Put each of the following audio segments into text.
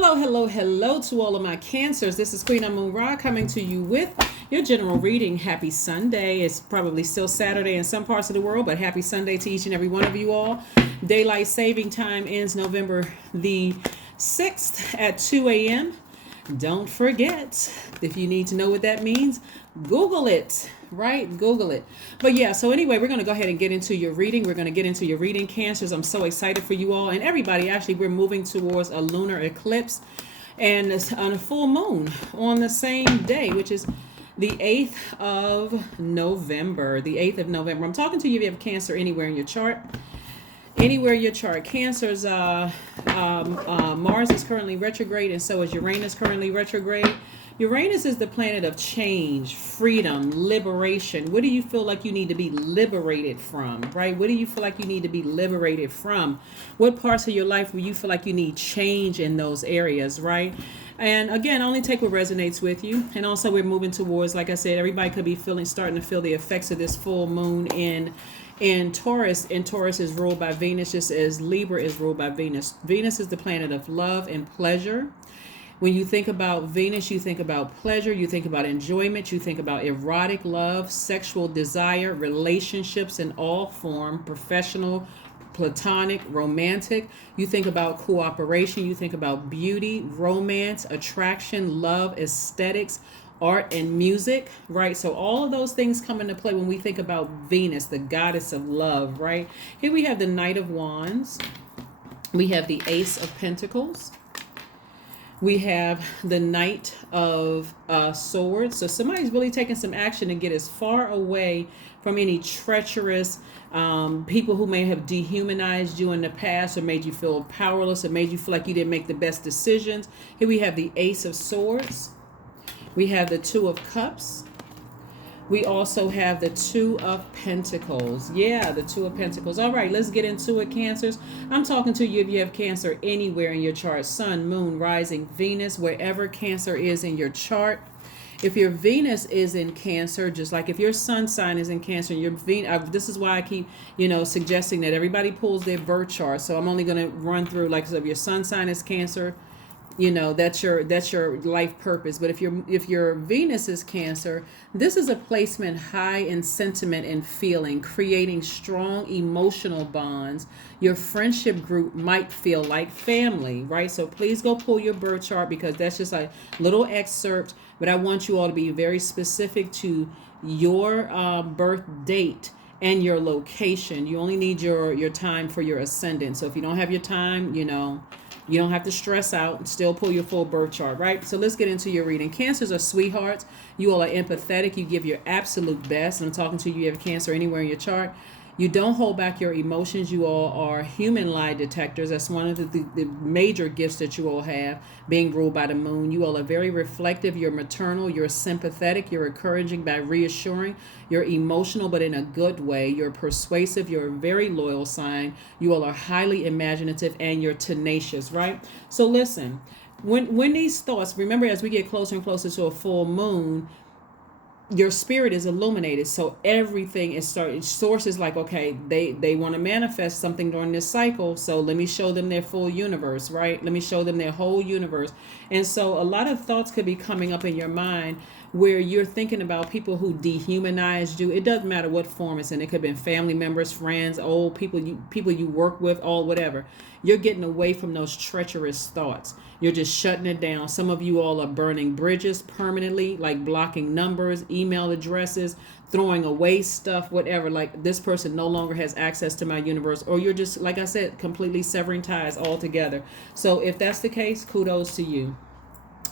Hello, hello, hello to all of my cancers. This is Queen Amun Ra coming to you with your general reading. Happy Sunday. It's probably still Saturday in some parts of the world, but happy Sunday to each and every one of you all. Daylight saving time ends November the 6th at 2 a.m. Don't forget, if you need to know what that means, Google it, right? Google it. But yeah, so anyway, we're going to go ahead and get into your reading. We're going to get into your reading, Cancers. I'm so excited for you all and everybody. Actually, we're moving towards a lunar eclipse and it's on a full moon on the same day, which is the 8th of November. The 8th of November. I'm talking to you if you have Cancer anywhere in your chart. Anywhere your chart. Cancers, Mars is currently retrograde, and so is Uranus currently retrograde. Uranus is the planet of change, freedom, liberation. What do you feel like you need to be liberated from, right? What do you feel like you need to be liberated from? What parts of your life where you feel like you need change in those areas, right? And again, only take what resonates with you. And also we're moving towards, like I said, everybody could be starting to feel the effects of this full moon in Taurus. And Taurus is ruled by Venus, just as Libra is ruled by Venus. Venus is the planet of love and pleasure. When you think about Venus, you think about pleasure, you think about enjoyment, you think about erotic love, sexual desire, relationships in all form, professional, platonic, romantic. You think about cooperation, you think about beauty, romance, attraction, love, aesthetics, art, and music, right? So all of those things come into play when we think about Venus, the goddess of love, right? Here we have the Knight of Wands. We have the Ace of Pentacles. We have the Knight of Swords. So somebody's really taking some action to get as far away from any treacherous people who may have dehumanized you in the past or made you feel powerless or made you feel like you didn't make the best decisions. Here we have the Ace of Swords. We have the Two of Cups. We also have the Two of Pentacles. Yeah, the Two of Pentacles. All right, let's get into it, Cancers. I'm talking to you if you have Cancer anywhere in your chart. Sun, Moon, Rising, Venus, wherever Cancer is in your chart. If your Venus is in Cancer, just like if your sun sign is in Cancer, your Venus, this is why I keep, suggesting that everybody pulls their birth chart. So I'm only going to run through, like, so if your sun sign is Cancer, that's your life purpose. But if your Venus is Cancer, this is a placement high in sentiment and feeling, creating strong emotional bonds. Your friendship group might feel like family, right? So please go pull your birth chart, because that's just a little excerpt, but I want you all to be very specific to your birth date and your location. You only need your time for your ascendant. So if you don't have your time, you don't have to stress out. Still pull your full birth chart, right? So let's get into your reading. Cancers are sweethearts. You all are empathetic. You give your absolute best. I'm talking to you, you have Cancer anywhere in your chart. You don't hold back your emotions. You all are human lie detectors. That's one of the major gifts that you all have, being ruled by the moon. You all are very reflective. You're maternal. You're sympathetic. You're encouraging by reassuring. You're emotional, but in a good way. You're persuasive. You're a very loyal sign. You all are highly imaginative, and you're tenacious, right? So listen, when these thoughts, remember, as we get closer and closer to a full moon, your spirit is illuminated, so everything is starting. Source is like, okay, they want to manifest something during this cycle, so let me show them their full universe, right? Let me show them their whole universe. And so a lot of thoughts could be coming up in your mind where you're thinking about people who dehumanized you. It doesn't matter what form it's in. It could have been family members, friends, old people you work with, all whatever. You're getting away from those treacherous thoughts. You're just shutting it down. Some of you all are burning bridges permanently, like blocking numbers, email addresses, throwing away stuff, whatever. Like, this person no longer has access to my universe. Or you're just, like I said, completely severing ties altogether. So if that's the case, kudos to you.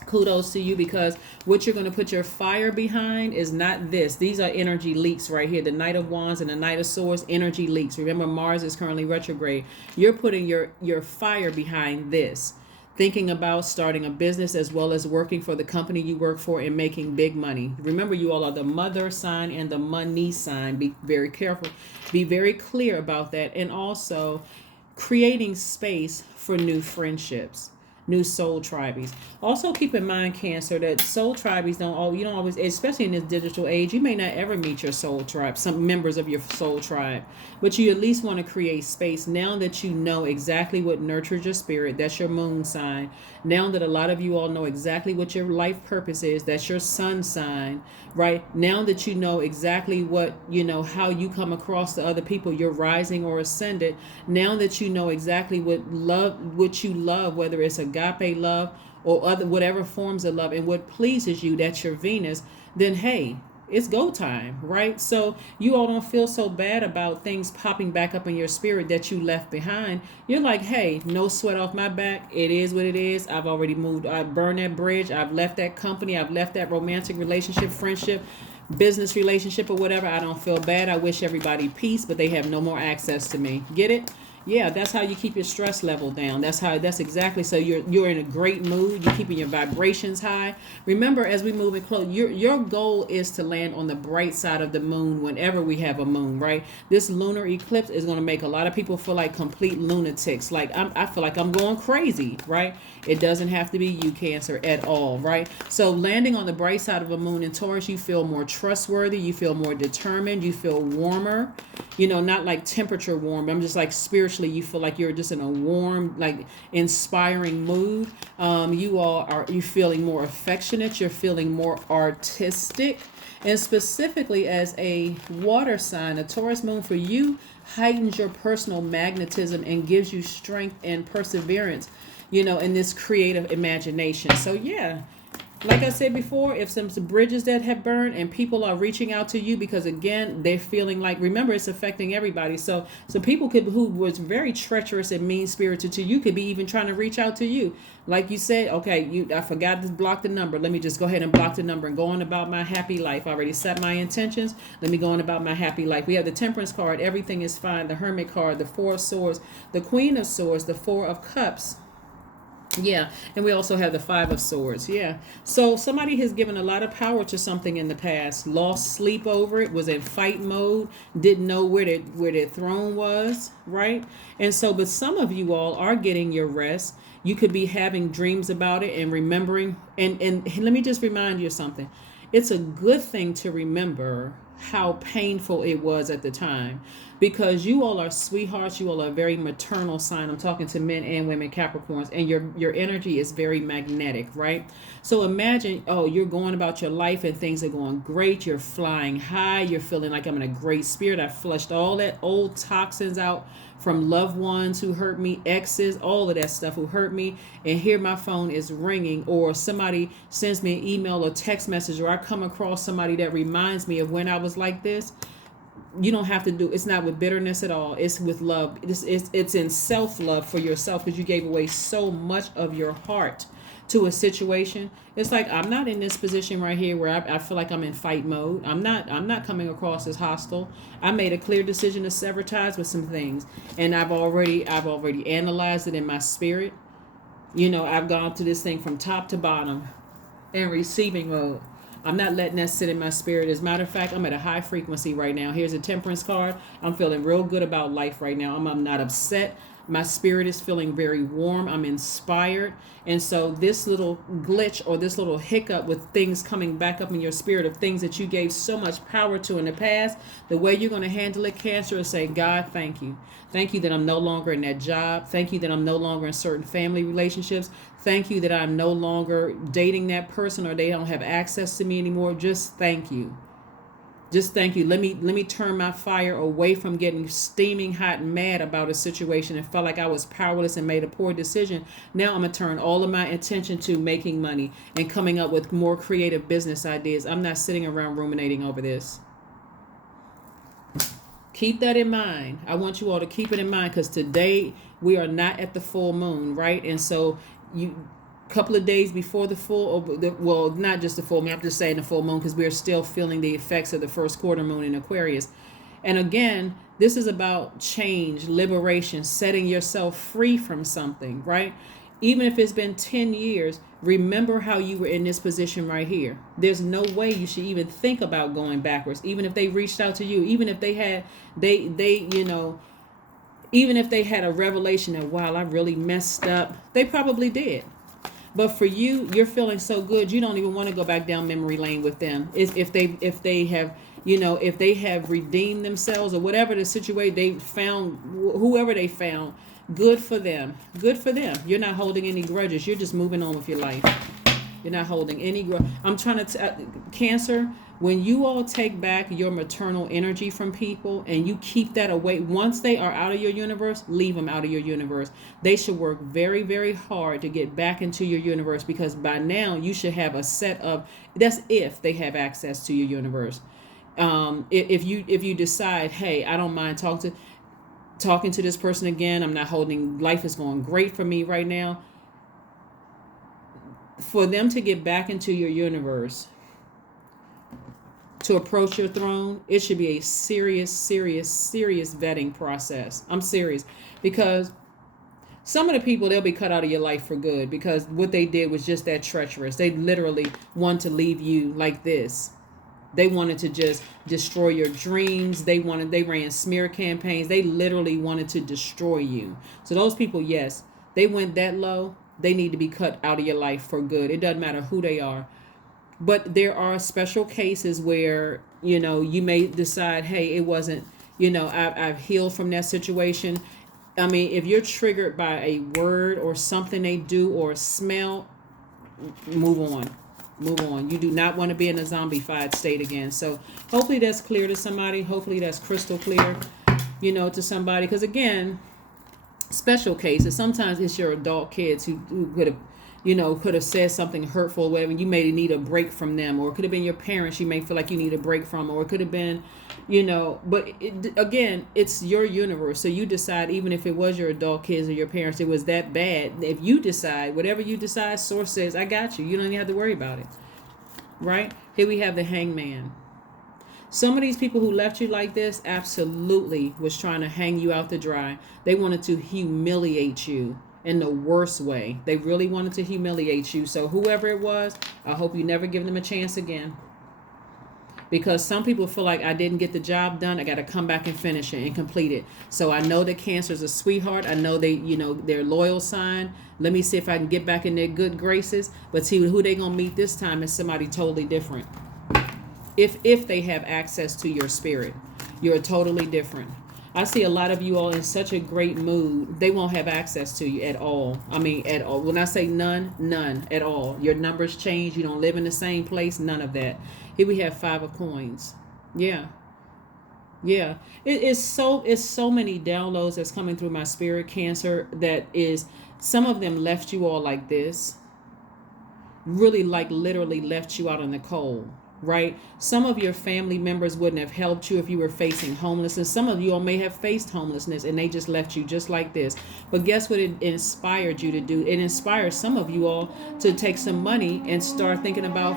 Kudos to you, because what you're going to put your fire behind is not this. These are energy leaks right here. The Knight of Wands and the Knight of Swords, energy leaks. Remember, Mars is currently retrograde. You're putting your fire behind this. Thinking about starting a business as well as working for the company you work for and making big money. Remember, you all are the mother sign and the money sign. Be very careful. Be very clear about that. And also creating space for new friendships. new soul tribes. Also keep in mind, Cancer, that soul tribes you don't always, especially in this digital age, you may not ever meet your soul tribe, some members of your soul tribe, but you at least want to create space now that you know exactly what nurtures your spirit. That's your moon sign. Now that a lot of you all know exactly what your life purpose is, that's your sun sign, right? Now that you know exactly what, how you come across to other people, you're rising or ascended. Now that you know exactly what you love, whether it's agape love or other whatever forms of love, and what pleases you, that's your Venus, then hey, it's go time, right? So you all don't feel so bad about things popping back up in your spirit that you left behind. You're like, hey, no sweat off my back. It is what it is. I've already moved. I've burned that bridge. I've left that company. I've left that romantic relationship, friendship, business relationship, or whatever. I don't feel bad. I wish everybody peace, but they have no more access to me. Get it? Yeah, that's how you keep your stress level down. That's exactly. So you're in a great mood. You're keeping your vibrations high. Remember, as we move in close, your goal is to land on the bright side of the moon whenever we have a moon, right? This lunar eclipse is going to make a lot of people feel like complete lunatics. Like I feel like I'm going crazy, right? It doesn't have to be you, Cancer, at all, right? So landing on the bright side of a moon in Taurus, you feel more trustworthy. You feel more determined. You feel warmer. Not like temperature warm. I'm just like spiritually, you feel like you're just in a warm, like inspiring mood. You feeling more affectionate. You're feeling more artistic. And specifically as a water sign, a Taurus moon for you heightens your personal magnetism and gives you strength and perseverance, in this creative imagination. So yeah, like I said before, if some bridges that have burned and people are reaching out to you because, again, they're feeling like, remember, it's affecting everybody. So people who was very treacherous and mean-spirited to you could be even trying to reach out to you. Like you said, okay, I forgot to block the number. Let me just go ahead and block the number and go on about my happy life. I already set my intentions. Let me go on about my happy life. We have the Temperance card. Everything is fine. The Hermit card, the Four of Swords, the Queen of Swords, the Four of Cups. Yeah, and we also have the Five of Swords. Yeah, so somebody has given a lot of power to something in the past, lost sleep over it, was in fight mode, didn't know where their throne was, right? And so, but some of you all are getting your rest. You could be having dreams about it and remembering. And let me just remind you of something. It's a good thing to remember how painful it was at the time, because you all are sweethearts. You all are a very maternal sign. I'm talking to men and women, Capricorns, and your energy is very magnetic, right? So imagine, you're going about your life and things are going great. You're flying high. You're feeling like I'm in a great spirit. I flushed all that old toxins out from loved ones who hurt me, exes, all of that stuff who hurt me. And here my phone is ringing, or somebody sends me an email or text message, or I come across somebody that reminds me of when I was like this. You don't have to do, it's not with bitterness at all. It's with love. It's in self-love for yourself, because you gave away so much of your heart to a situation. It's like, I'm not in this position right here where I feel like I'm in fight mode. I'm not coming across as hostile. I made a clear decision to sever ties with some things, and I've already analyzed it in my spirit. I've gone through this thing from top to bottom in receiving mode. I'm not letting that sit in my spirit. As a matter of fact, I'm at a high frequency right now. Here's a Temperance card. I'm feeling real good about life right now. I'm not upset. My spirit is feeling very warm. I'm inspired. And so this little glitch or this little hiccup with things coming back up in your spirit of things that you gave so much power to in the past, the way you're going to handle it, Cancer, is say, God, thank you. Thank you that I'm no longer in that job. Thank you that I'm no longer in certain family relationships. Thank you that I'm no longer dating that person, or they don't have access to me anymore. Just thank you. Just thank you. Let me turn my fire away from getting steaming hot and mad about a situation and felt like I was powerless and made a poor decision. Now I'm going to turn all of my attention to making money and coming up with more creative business ideas. I'm not sitting around ruminating over this. Keep that in mind. I want you all to keep it in mind, because today we are not at the full moon, right? And so couple of days before the full, well, not just the full moon, I'm just saying the full moon, because we're still feeling the effects of the first quarter moon in Aquarius. And again, this is about change, liberation, setting yourself free from something, right? Even if it's been 10 years, remember how you were in this position right here. There's no way you should even think about going backwards. Even if they reached out to you, even if they had, even if they had a revelation that, wow, I really messed up, they probably did. But for you, you're feeling so good, you don't even want to go back down memory lane with them. If they have, if they have redeemed themselves or whatever the situation they found, whoever they found, good for them. Good for them. You're not holding any grudges. You're just moving on with your life. You're not holding any. I'm trying to Cancer. When you all take back your maternal energy from people and you keep that away, once they are out of your universe, leave them out of your universe. They should work very, very hard to get back into your universe, because by now you should have a set of. That's if they have access to your universe. If you decide, hey, I don't mind talking to this person again. I'm not holding. Life is going great for me right now. For them to get back into your universe, to approach your throne, it should be a serious vetting process. I'm serious, because some of the people, they'll be cut out of your life for good, because what they did was just that treacherous. They literally want to leave you like this. They wanted to just destroy your dreams. They ran smear campaigns. They literally wanted to destroy you. So those people, yes, they went that low. They need to be cut out of your life for good. It doesn't matter who they are. But there are special cases where, you may decide, hey, it wasn't, I've healed from that situation. I mean, if you're triggered by a word or something they do or smell, move on. Move on. You do not want to be in a zombified state again. So hopefully that's clear to somebody. Hopefully that's crystal clear, to somebody. Because again, special cases, sometimes it's your adult kids who could have said something hurtful or whatever. You may need a break from them, or it could have been your parents you may feel like you need a break from, or it could have been, but again, it's your universe. So you decide, even if it was your adult kids or your parents, it was that bad. If you decide, whatever you decide, source says, I got you. You don't even have to worry about it. Right? Here we have the Hangman. Some of these people who left you like this absolutely was trying to hang you out to dry. They wanted to humiliate you in the worst way. They really wanted to humiliate you. So whoever it was, I hope you never give them a chance again. Because some people feel like, I didn't get the job done, I got to come back and finish it and complete it. So I know that Cancer's a sweetheart. I know they, their loyal sign. Let me see if I can get back in their good graces. But see, who they going to meet this time is somebody totally different. If they have access to your spirit, you're totally different. I see a lot of you all in such a great mood. They won't have access to you at all. I mean, at all. When I say none at all. Your numbers change. You don't live in the same place. None of that. Here we have 5 of coins. Yeah. It's so many downloads that's coming through my spirit, Cancer, that is, some of them left you all like this. Really, like literally left you out in the cold. Right? Some of your family members wouldn't have helped you if you were facing homelessness. Some of you all may have faced homelessness and they just left you just like this. But guess what it inspired you to do? It inspired some of you all to take some money and start thinking about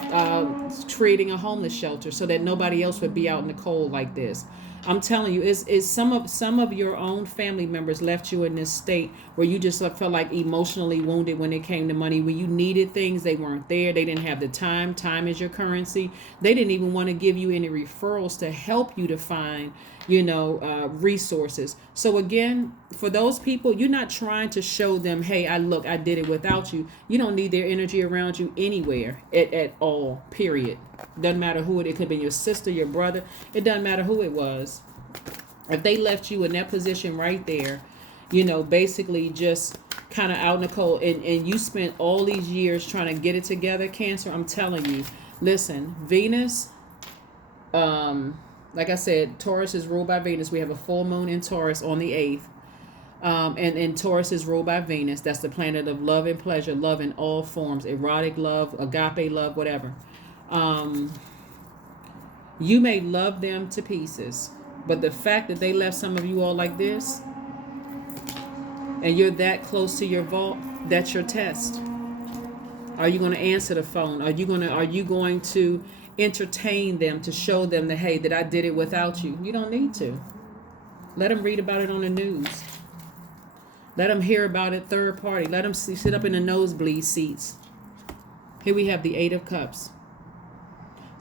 creating a homeless shelter so that nobody else would be out in the cold like this. I'm telling you, it's some of your own family members left you in this state where you just felt like emotionally wounded when it came to money. When you needed things, they weren't there. They didn't have the time. Time is your currency. They didn't even want to give you any referrals to help you to find, resources. So again, for those people, you're not trying to show them, hey, I did it without you. You don't need their energy around you anywhere at all, period. Doesn't matter who it could have been, your sister, your brother. It doesn't matter who it was. If they left you in that position right there, basically just kind of out in the cold, and you spent all these years trying to get it together, Cancer, I'm telling you, listen, Venus, like I said, Taurus is ruled by Venus. We have a full moon in Taurus on the 8th. And Taurus is ruled by Venus. That's the planet of love and pleasure, love in all forms, erotic love, agape love, whatever. You may love them to pieces, but the fact that they left some of you all like this, and you're that close to your vault, that's your test. Are you going to answer the phone? Are you going to entertain them to show them that, hey, that I did it without you? You don't need to. Let them read about it on the news. Let them hear about it third party. Let them sit up in the nosebleed seats. Here we have the 8 of Cups.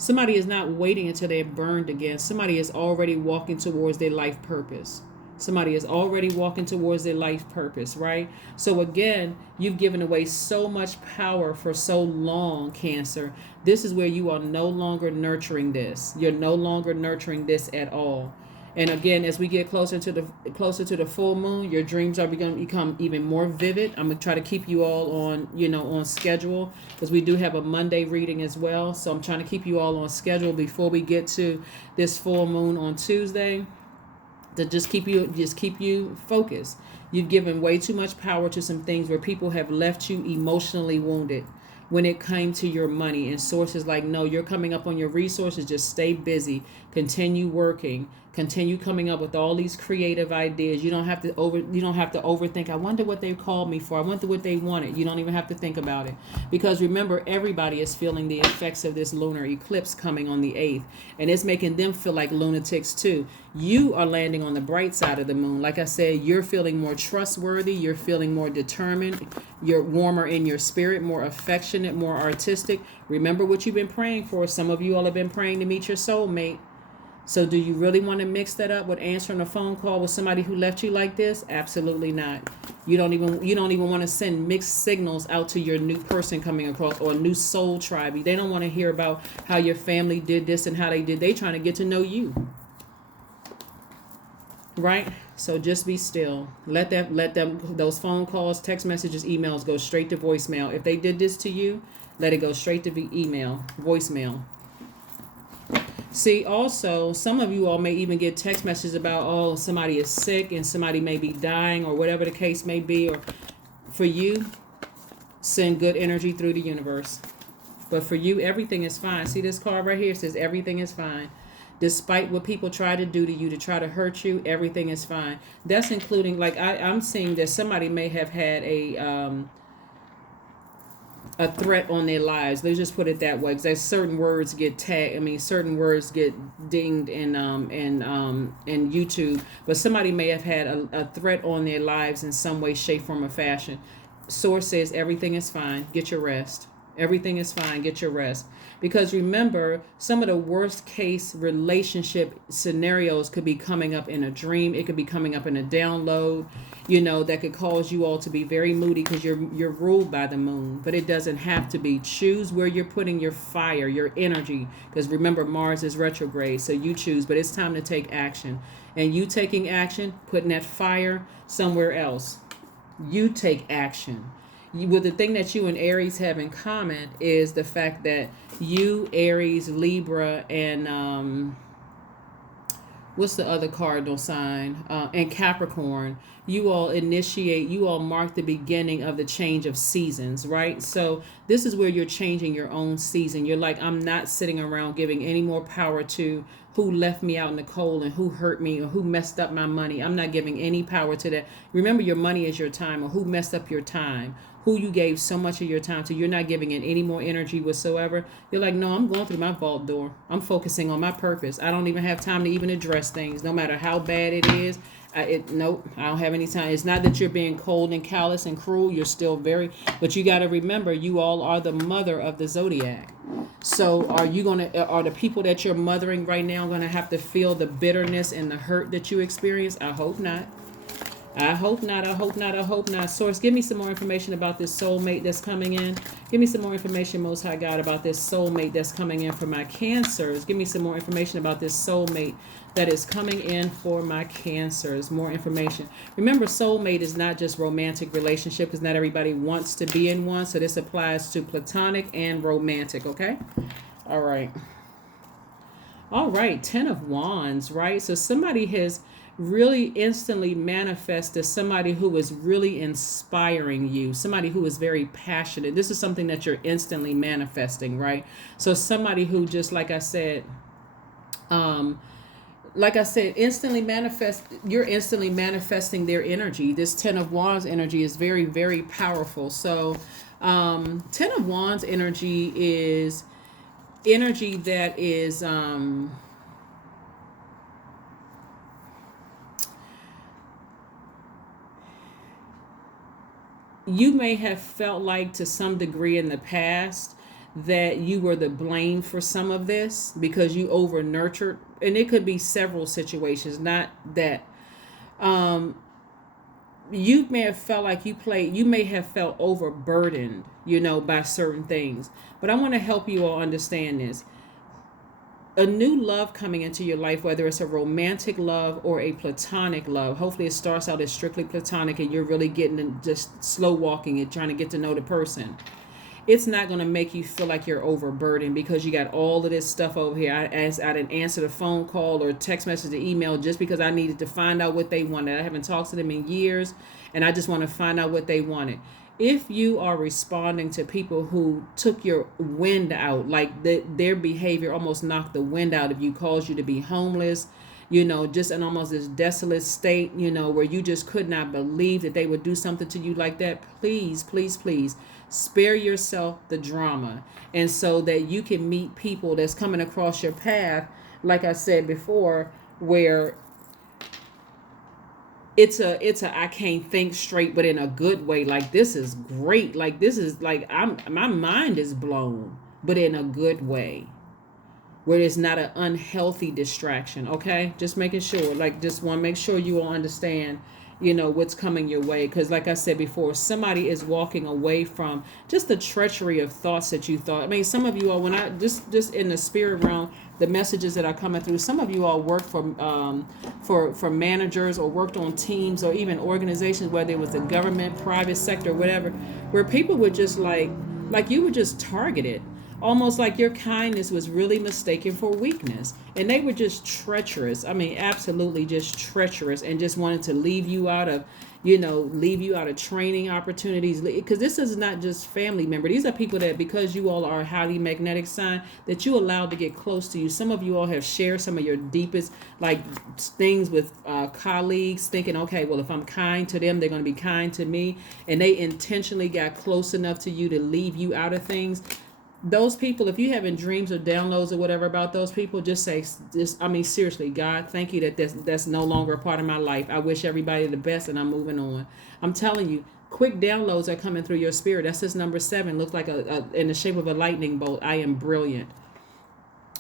Somebody is not waiting until they're burned again. Somebody is already walking towards their life purpose. Somebody is already walking towards their life purpose, right? So again, you've given away so much power for so long, Cancer. This is where you are no longer nurturing this. You're no longer nurturing this at all. And again, as we get closer to the full moon, your dreams are going to become even more vivid. I'm gonna try to keep you all on, on schedule, because we do have a Monday reading as well. So I'm trying to keep you all on schedule before we get to this full moon on Tuesday, to just keep you focused. You've given way too much power to some things where people have left you emotionally wounded when it came to your money, and sources like, no, you're coming up on your resources. Just stay busy, continue working, continue coming up with all these creative ideas. You don't have to overthink. I wonder what they called me for. I wonder what they wanted. You don't even have to think about it, because remember, everybody is feeling the effects of this lunar eclipse coming on the 8th, and it's making them feel like lunatics too. You are landing on the bright side of the moon. Like I said, you're feeling more trustworthy, you're feeling more determined, you're warmer in your spirit, more affectionate, more artistic. Remember what you've been praying for. Some of you all have been praying to meet your soulmate. So do you really want to mix that up with answering a phone call with somebody who left you like this? Absolutely not. You don't even want to send mixed signals out to your new person coming across, or a new soul tribe. They don't want to hear about how your family did this and how they did. They trying to get to know you. Right? So just be still. Let those phone calls, text messages, emails go straight to voicemail. If they did this to you, let it go straight to voicemail. See, also, some of you all may even get text messages about, oh, somebody is sick and somebody may be dying, or whatever the case may be. Or for you, send good energy through the universe. But for you, everything is fine. See this card right here? It says everything is fine. Despite what people try to do to you to try to hurt you, everything is fine. That's including, like, I'm seeing that somebody may have had a threat on their lives. Let's just put it that way, because certain words get tagged. I mean, certain words get dinged in YouTube. But somebody may have had a threat on their lives in some way, shape, form, or fashion. Source says everything is fine. Get your rest. Everything is fine. Get your rest. Because remember, some of the worst case relationship scenarios could be coming up in a dream. It could be coming up in a download, that could cause you all to be very moody, because you're ruled by the moon. But it doesn't have to be. Choose where you're putting your fire, your energy. Because remember, Mars is retrograde, so you choose. But it's time to take action. And you taking action, putting that fire somewhere else. You take action. Well, the thing that you and Aries have in common is the fact that you, Aries, Libra, and what's the other cardinal sign? And Capricorn. You all mark the beginning of the change of seasons, right? So this is where you're changing your own season. You're like, I'm not sitting around giving any more power to who left me out in the cold and who hurt me or who messed up my money. I'm not giving any power to that. Remember, your money is your time, or who messed up your time, who you gave so much of your time to. You're not giving it any more energy whatsoever. You're like, no, I'm going through my vault door. I'm focusing on my purpose. I don't even have time to even address things, no matter how bad it is. Nope, I don't have any time. It's not that you're being cold and callous and cruel. You're still but you got to remember, you all are the mother of the Zodiac. So are the people that you're mothering right now going to have to feel the bitterness and the hurt that you experience? I hope not. I hope not. I hope not. I hope not. Source, give me some more information about this soulmate that's coming in. Give me some more information, Most High God, about this soulmate that's coming in for my Cancers. Give me some more information about this soulmate that is coming in for my Cancers. More information. Remember, soulmate is not just romantic relationship, because not everybody wants to be in one. So this applies to platonic and romantic, okay? All right. All right. 10 of Wands, right? So somebody has really instantly manifested somebody who is really inspiring you, somebody who is very passionate. This is something that you're instantly manifesting, right? So somebody who, just like I said, instantly manifest. You're instantly manifesting their energy. This 10 of Wands energy is very, very powerful. So 10 of Wands energy is energy that is you may have felt like, to some degree in the past, that you were the blame for some of this because you over nurtured, and it could be several situations, not that, um, you may have felt like you may have felt overburdened, by certain things. But I want to help you all understand this. A new love coming into your life, whether it's a romantic love or a platonic love. Hopefully it starts out as strictly platonic and you're really getting just slow walking it, trying to get to know the person. It's not going to make you feel like you're overburdened because you got all of this stuff over here. I didn't answer the phone call or text message or email just because I needed to find out what they wanted. I haven't talked to them in years, and I just want to find out what they wanted. If you are responding to people who took your wind out, like their behavior almost knocked the wind out of you, caused you to be homeless, just in almost this desolate state, where you just could not believe that they would do something to you like that, please, please, please spare yourself the drama. And so that you can meet people that's coming across your path, like I said before, where it's a I can't think straight, but in a good way. Like, this is great. Like, this is like my mind is blown, but in a good way, where it's not an unhealthy distraction. Okay, just making sure. Like, just want to make sure you all understand, what's coming your way. Because like I said before, somebody is walking away from just the treachery of thoughts that you thought. I mean, some of you all, when I just in the spirit realm, the messages that are coming through, some of you all work for managers or worked on teams or even organizations, whether it was the government, private sector, whatever, where people were just like you were just targeted. Almost like your kindness was really mistaken for weakness. And they were just treacherous. I mean, absolutely just treacherous, and just wanted to leave you out of training opportunities. Because this is not just family member. These are people that, because you all are a highly magnetic sign, that you allowed to get close to you. Some of you all have shared some of your deepest things with colleagues, thinking, okay, well, if I'm kind to them, they're going to be kind to me. And they intentionally got close enough to you to leave you out of things. Those people, if you having dreams or downloads or whatever about those people, just say, seriously, God, thank you that that's no longer a part of my life. I wish everybody the best, and I'm moving on. I'm telling you, quick downloads are coming through your spirit. That's just number 7. Looks like in the shape of a lightning bolt. I am brilliant.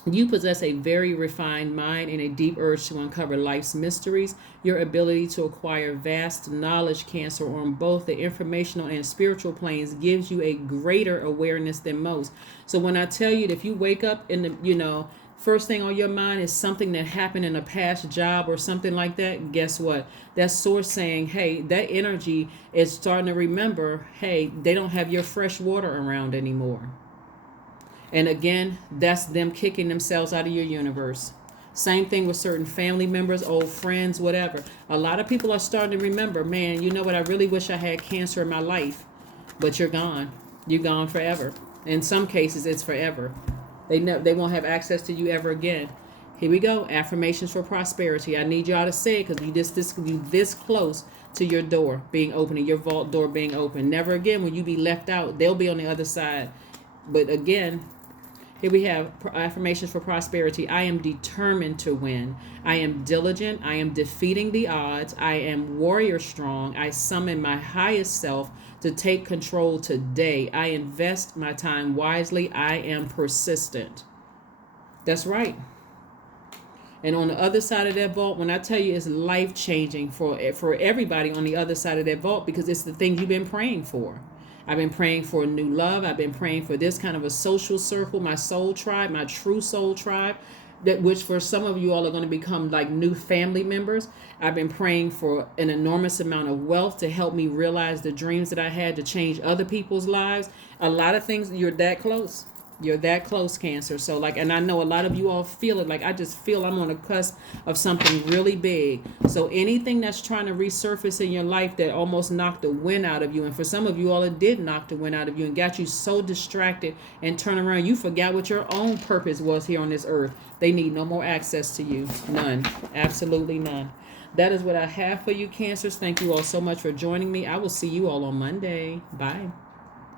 You possess a very refined mind and a deep urge to uncover life's mysteries. Your ability to acquire vast knowledge, Cancer, on both the informational and spiritual planes gives you a greater awareness than most. So when I tell you that if you wake up in the, first thing on your mind is something that happened in a past job or something like that, guess what? That's source saying, hey, that energy is starting to remember, hey, they don't have your fresh water around anymore. And again, that's them kicking themselves out of your universe. Same thing with certain family members, old friends, whatever. A lot of people are starting to remember, man, you know what? I really wish I had Cancer in my life. But you're gone. You're gone forever. In some cases, it's forever. They won't have access to you ever again. Here we go. Affirmations for prosperity. I need y'all to say it because you this close to your door being open, and your vault door being open. Never again will you be left out. They'll be on the other side. But again, here we have affirmations for prosperity. I am determined to win. I am diligent. I am defeating the odds. I am warrior strong. I summon my highest self to take control today. I invest my time wisely. I am persistent. That's right. And on the other side of that vault, when I tell you, it's life-changing for everybody on the other side of that vault, because it's the thing you've been praying for. I've been praying for new love. I've been praying for this kind of a social circle, my soul tribe, my true soul tribe, which for some of you all are going to become like new family members. I've been praying for an enormous amount of wealth to help me realize the dreams that I had to change other people's lives. A lot of things, you're that close. You're that close, Cancer. So and I know a lot of you all feel it. Like, I just feel I'm on the cusp of something really big. So anything that's trying to resurface in your life that almost knocked the wind out of you, and for some of you all, it did knock the wind out of you and got you so distracted and turn around, you forgot what your own purpose was here on this earth. They need no more access to you. None. Absolutely none. That is what I have for you, Cancers. Thank you all so much for joining me. I will see you all on Monday. Bye.